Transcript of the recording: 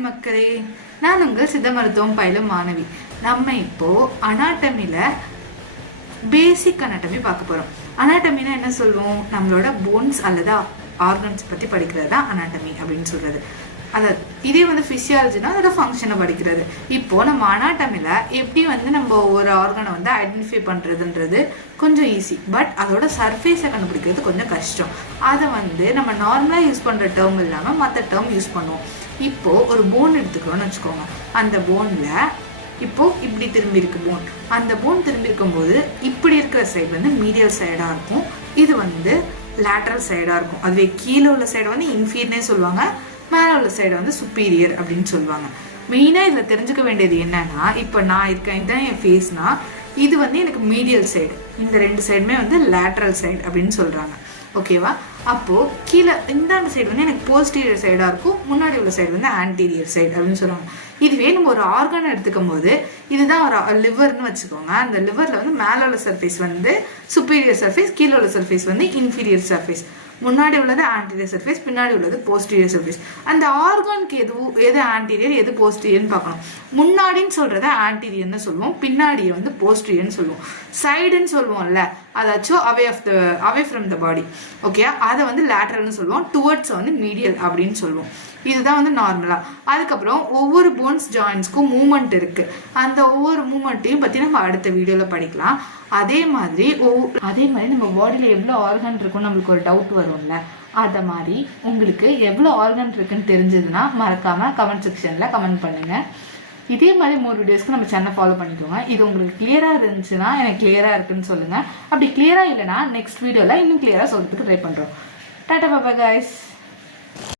வணக்கம் மக்களே, நான் உங்கள் சித்த மருத்துவம் பயிலும் மாணவி. நம்ம இப்போ அனாட்டமில பேசிக் அனாட்டமி பார்க்க போறோம். அனாட்டமினா என்ன சொல்லுவோம்? நம்மளோட போன்ஸ் அல்லது ஆர்கன்ஸ் பத்தி படிக்கிறது தான் அனாட்டமி அப்படின்னு சொல்றது. அதாவது இதே பிசியாலஜினா அதோட ஃபங்க்ஷனை படிக்கிறது. இப்போ நம்ம அனாட்டமில எப்படி நம்ம ஒரு ஆர்கனை ஐடென்டிஃபை பண்றதுன்றது கொஞ்சம் ஈஸி. பட் அதோட சர்ஃபேஸை கண்டுபிடிக்கிறது கொஞ்சம் கஷ்டம். அதை நம்ம நார்மலா யூஸ் பண்ற டேர்ம் இல்லாம மற்ற டேர்ம் யூஸ் பண்ணுவோம். இப்போ ஒரு போன் எடுத்துக்கிறோம்னு வச்சுக்கோங்க. அந்த போன்ல இப்போ இப்படி திரும்பி இருக்கு போன். அந்த போன் திரும்பி இருக்கும் போது இப்படி இருக்கிற சைடு மீடியல் சைடா இருக்கும், இது லேட்டரல் சைடா இருக்கும். அதுவே கீழே உள்ள சைடு இன்ஃபீரியர்னே சொல்லுவாங்க, மேலே உள்ள சைடு சுப்பீரியர் அப்படின்னு சொல்லுவாங்க. மெயினா இதுல தெரிஞ்சுக்க வேண்டியது என்னன்னா, இப்போ நான் இருக்கேன், இதுதான் என் ஃபேஸ்னா, இது எனக்கு மீடியல் சைடு, இந்த ரெண்டு சைடுமே லேட்டரல் சைடு அப்படின்னு சொல்றாங்க. ஓகேவா? அப்போ கீழே இந்த சைடு எனக்கு போஸ்டீரியர் சைடா இருக்கும், முன்னாடி உள்ள சைடு ஆன்டீரியர் சைடு அப்படின்னு சொல்லுவாங்க. இதுவே நம்ம ஒரு ஆர்கன் எடுத்துக்கும் போது, இதுதான் ஒரு லிவர்னு வச்சுக்கோங்க. அந்த லிவர்ல மேல உள்ள சர்ஃபேஸ் சுப்பீரியர் சர்ஃபேஸ், கீழே உள்ள சர்ஃபேஸ் இன்ஃபீரியர் சர்ஃபேஸ். முன்னாடி உள்ளது ஆன்டீரியர் சர்ஃபேஸ், பின்னாடி உள்ளது போஸ்டீரியர் சர்ஃபேஸ். அந்த ஆர்கானுக்கு எது ஆன்டீரியர் எது போஸ்டீரியர்னு பார்க்கணும். முன்னாடின்னு சொல்றத ஆன்டீரியர்னு சொல்லுவோம், பின்னாடியை போஸ்டீரியர்னு சொல்லுவோம். சைடுன்னு சொல்லுவோம்ல, அதாச்சும் away from the body. Okay, அதை லேட்டரல்னு சொல்லுவோம், டுவர்ட்ஸ் மீடியல் அப்படின்னு சொல்லுவோம். இதுதான் நார்மலா. அதுக்கப்புறம் ஒவ்வொரு போன்ஸ் ஜாயின்ஸ்க்கும் மூமெண்ட் இருக்கு. அந்த ஒவ்வொரு மூமெண்ட்டையும் பத்தி நம்ம அடுத்த வீடியோல படிக்கலாம். அதே மாதிரி நம்ம பாடியில எவ்வளவு ஆர்கன் இருக்கும் நம்மளுக்கு ஒரு டவுட் வரும்ல, அத மாதிரி உங்களுக்கு எவ்வளவு ஆர்கன் இருக்குன்னு தெரிஞ்சதுன்னா மறக்காம கமெண்ட் செக்ஷன்ல கமெண்ட் பண்ணுங்க. இதே மாதிரி 3 வீடியோஸ்க்கு நம்ம சேனல் ஃபாலோ பண்ணிக்கோங்க. இது உங்களுக்கு கிளியரா இருந்துச்சுன்னா எனக்கு கிளியரா இருக்குன்னு சொல்லுங்க. அப்படி கிளியரா இல்லைன்னா நெக்ஸ்ட் வீடியோல இன்னும் கிளியரா சொல்றதுக்கு ட்ரை பண்றோம். டாடா பாபா கைஸ்.